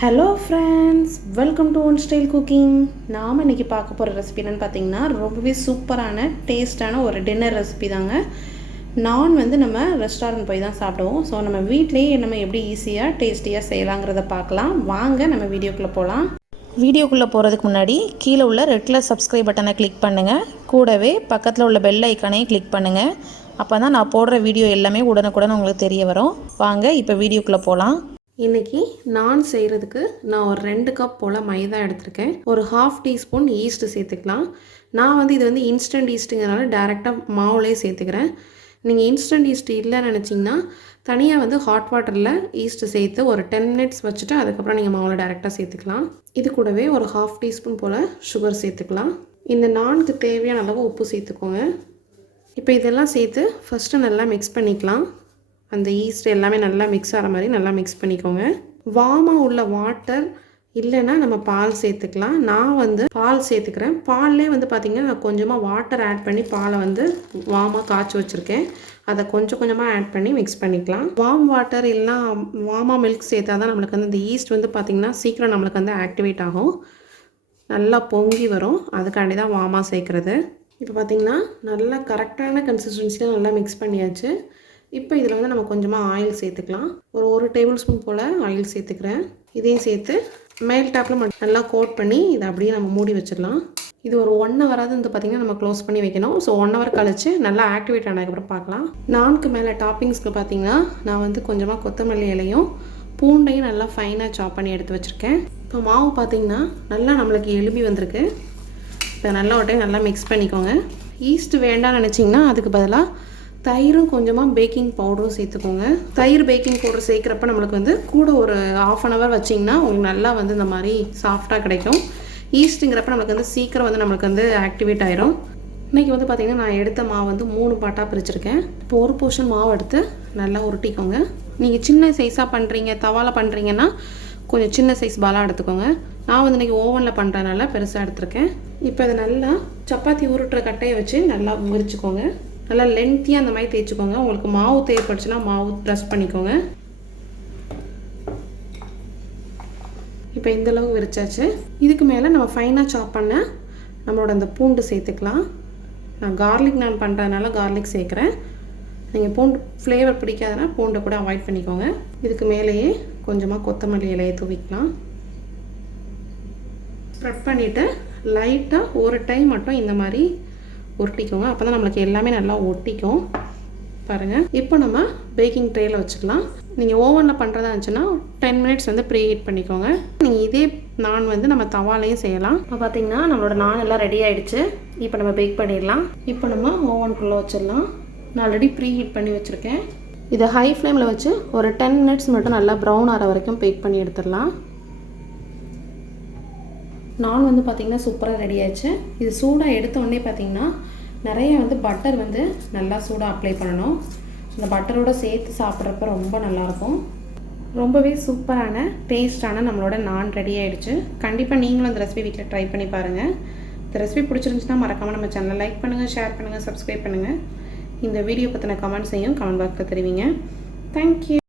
Hello friends, welcome to one style cooking. நாம் இன்றைக்கி பார்க்க போகிற ரெசிபி என்னென்னு பார்த்தீங்கன்னா ரொம்பவே சூப்பரான டேஸ்டான ஒரு டின்னர் ரெசிபி தாங்க. நான் நம்ம ரெஸ்டாரண்ட் போய் தான் சாப்பிடுவோம். ஸோ நம்ம வீட்லேயே நம்ம எப்படி ஈஸியாக டேஸ்டியாக செய்யலாங்கிறத பார்க்கலாம். வாங்க நம்ம வீடியோக்குள்ளே போகலாம். வீடியோக்குள்ளே போகிறதுக்கு முன்னாடி கீழே உள்ள ரெட் கலர் சப்ஸ்கிரைப் பட்டனை கிளிக் பண்ணுங்கள். கூடவே பக்கத்தில் உள்ள பெல் ஐக்கானையும் கிளிக் பண்ணுங்கள். அப்போ தான் நான் போடுற வீடியோ எல்லாமே உடனுக்குடன் உங்களுக்கு தெரிய வரும். வாங்க இப்போ வீடியோக்குள்ளே போகலாம். இன்றைக்கி நான் செய்கிறதுக்கு நான் ஒரு 2 கப் போல் மைதா எடுத்திருக்கேன். ஒரு 1/2 டீஸ்பூன் ஈஸ்ட்டு சேர்த்துக்கலாம். நான் இது இன்ஸ்டன்ட் ஈஸ்ட்டுங்கிறனால டேரெக்டாக மாவுலேயே சேர்த்துக்கிறேன். நீங்கள் இன்ஸ்டன்ட் ஈஸ்ட் இல்லைன்னு நினச்சிங்கன்னா தனியாக ஹாட் வாட்டரில் ஈஸ்ட்டு சேர்த்து ஒரு 10 மினிட்ஸ் வச்சுட்டு அதுக்கப்புறம் நீங்கள் மாவில் டேரெக்டாக சேர்த்துக்கலாம். இது கூடவே ஒரு 1/2 டீஸ்பூன் போல் சுகர் சேர்த்துக்கலாம். இந்த நானுக்கு தேவையான அளவு உப்பு சேர்த்துக்கோங்க. இப்போ இதெல்லாம் சேர்த்து ஃபஸ்ட்டு நல்லா மிக்ஸ் பண்ணிக்கலாம். அந்த ஈஸ்ட் எல்லாமே நல்லா மிக்ஸ் ஆகிற மாதிரி நல்லா மிக்ஸ் பண்ணிக்கோங்க. வார்மாக உள்ள வாட்டர் இல்லைன்னா நம்ம பால் சேர்த்துக்கலாம். நான் பால் சேர்த்துக்கிறேன். பால்லே பார்த்திங்கன்னா நான் கொஞ்சமாக வாட்டர் ஆட் பண்ணி பாலை வார்மாக காய்ச்சி வச்சுருக்கேன். அதை கொஞ்சம் கொஞ்சமாக ஆட் பண்ணி மிக்ஸ் பண்ணிக்கலாம். வார்ம் வாட்டர் இல்லைனா வார்மாக மில்க் சேர்த்தா தான் நம்மளுக்கு இந்த ஈஸ்ட் பார்த்திங்கன்னா சீக்கிரம் நம்மளுக்கு ஆக்டிவேட் ஆகும், நல்லா பொங்கி வரும். அதுக்காண்டி தான் வார்மாக சேர்க்குறது. இப்போ பார்த்திங்கன்னா நல்லா கரெக்டான கன்சிஸ்டன்சியில் நல்லா மிக்ஸ் பண்ணியாச்சு. இப்போ இதில் நம்ம கொஞ்சமாக ஆயில் சேர்த்துக்கலாம். ஒரு டேபிள் ஸ்பூன் போல் ஆயில் சேர்த்துக்கிறேன். இதையும் சேர்த்து மேல் டாப்பில் நல்லா கோட் பண்ணி இதை அப்படியே நம்ம மூடி வச்சிடலாம். இது ஒரு 1 ஹவராவது பார்த்திங்கன்னா நம்ம க்ளோஸ் பண்ணி வைக்கணும். ஸோ 1 ஹவர் கழிச்சு நல்லா ஆக்டிவேட் ஆனதுக்கப்புறம் பார்க்கலாம். நான்கு மேலே டாப்பிங்ஸ்க்கு பார்த்திங்கன்னா நான் கொஞ்சமாக கொத்தமல்லி இலையும் பூண்டையும் நல்லா ஃபைனாக சாப் பண்ணி எடுத்து வச்சுருக்கேன். இப்போ மாவு பார்த்திங்கன்னா நல்லா நம்மளுக்கு எலும்பி வந்திருக்கு. இப்போ நல்லா ஒரு டைம் நல்லா மிக்ஸ் பண்ணிக்கோங்க. ஈஸ்ட் வேண்டாம்னு நினச்சிங்கன்னா அதுக்கு பதிலாக தயிரும் கொஞ்சமாக பேக்கிங் பவுடரும் சேர்த்துக்கோங்க. தயிர் பேக்கிங் பவுடர் சேர்க்குறப்ப நம்மளுக்கு கூட ஒரு 1/2 ஹவர் வச்சிங்கன்னா உங்களுக்கு நல்லா இந்த மாதிரி சாஃப்டாக கிடைக்கும். ஈஸ்ட்டுங்கிறப்ப நம்மளுக்கு சீக்கிரம் நம்மளுக்கு ஆக்டிவேட் ஆயிரும். இன்றைக்கி பார்த்திங்கன்னா நான் எடுத்த மாவு 3 பாட்டாக பிரிச்சுருக்கேன். இப்போ ஒரு போர்ஷன் மாவு எடுத்து நல்லா உருட்டிக்கோங்க. நீங்கள் சின்ன சைஸாக பண்ணுறீங்க, தவாவில் பண்ணுறீங்கன்னா கொஞ்சம் சின்ன சைஸ் பாலாக எடுத்துக்கோங்க. நான் இன்றைக்கி ஓவனில் பண்ணுறதுனால பெருசாக எடுத்துருக்கேன். இப்போ அதை நல்லா சப்பாத்தி உருட்டுற கட்டையை வச்சு நல்லா விரிச்சுக்கோங்க. நல்லா லென்த்தியாக அந்த மாதிரி தேய்ச்சிக்கோங்க. உங்களுக்கு மாவு தேவைப்படுச்சுன்னா மாவு ப்ரெஸ் பண்ணிக்கோங்க. இப்போ இந்தளவு விரிச்சாச்சு. இதுக்கு மேலே நம்ம ஃபைனாக சாப் பண்ண நம்மளோட அந்த பூண்டு சேர்த்துக்கலாம். நான் கார்லிக் நான் பண்ணுறதுனால கார்லிக் சேர்க்குறேன். நீங்கள் பூண்டு ஃப்ளேவர் பிடிக்காதுன்னா பூண்டை கூட அவாய்ட் பண்ணிக்கோங்க. இதுக்கு மேலேயே கொஞ்சமாக கொத்தமல்லி இலையை தூவிக்கலாம். ஸ்ப்ரெட் பண்ணிவிட்டு லைட்டாக ஒரு டைம் மட்டும் இந்த மாதிரி உருட்டிக்கோங்க. அப்போ தான் நம்மளுக்கு எல்லாமே நல்லா ஒட்டிக்கும். பாருங்கள். இப்போ நம்ம பேக்கிங் ட்ரேயில் வச்சுக்கலாம். நீங்கள் ஓவனில் பண்ணுறதா இருந்துச்சுன்னா 10 மினிட்ஸ் ப்ரீ ஹீட் பண்ணிக்கோங்க. நீங்கள் இதே நான் நம்ம தவாலையும் செய்யலாம். இப்போ பார்த்திங்கன்னா நம்மளோட நான் எல்லாம் ரெடி ஆகிடுச்சு. இப்போ நம்ம பேக் பண்ணிடலாம். இப்போ நம்ம ஓவனுக்குள்ளே வச்சிடலாம். நான் ஆல்ரெடி ப்ரீ ஹீட் பண்ணி வச்சுருக்கேன். இதை ஹை ஃப்ளேமில் வச்சு ஒரு 10 மினிட்ஸ் மட்டும் நல்லா ப்ரௌன் ஆகிற வரைக்கும் பேக் பண்ணி எடுத்துடலாம். நான் பார்த்திங்கன்னா சூப்பராக ரெடி ஆயிடுச்சு. இது சூடாக எடுத்த உடனே பார்த்திங்கன்னா நிறைய பட்டர் நல்லா சூடாக அப்ளை பண்ணணும். இந்த பட்டரோடு சேர்த்து சாப்பிட்றப்ப ரொம்ப நல்லாயிருக்கும். ரொம்பவே சூப்பரான டேஸ்டான நம்மளோட நான் ரெடி ஆகிடுச்சு. கண்டிப்பாக நீங்களும் இந்த ரெசிபி வீட்டில் ட்ரை பண்ணி பாருங்கள். இந்த ரெசிபி பிடிச்சிருந்துச்சுன்னா மறக்காமல் நம்ம சேனலை லைக் பண்ணுங்கள், ஷேர் பண்ணுங்கள், சப்ஸ்கிரைப் பண்ணுங்கள். இந்த வீடியோ பற்றின கமெண்ட்ஸையும் கமெண்ட் பாக்ஸில் தெரிவிங்க. தேங்க்யூ.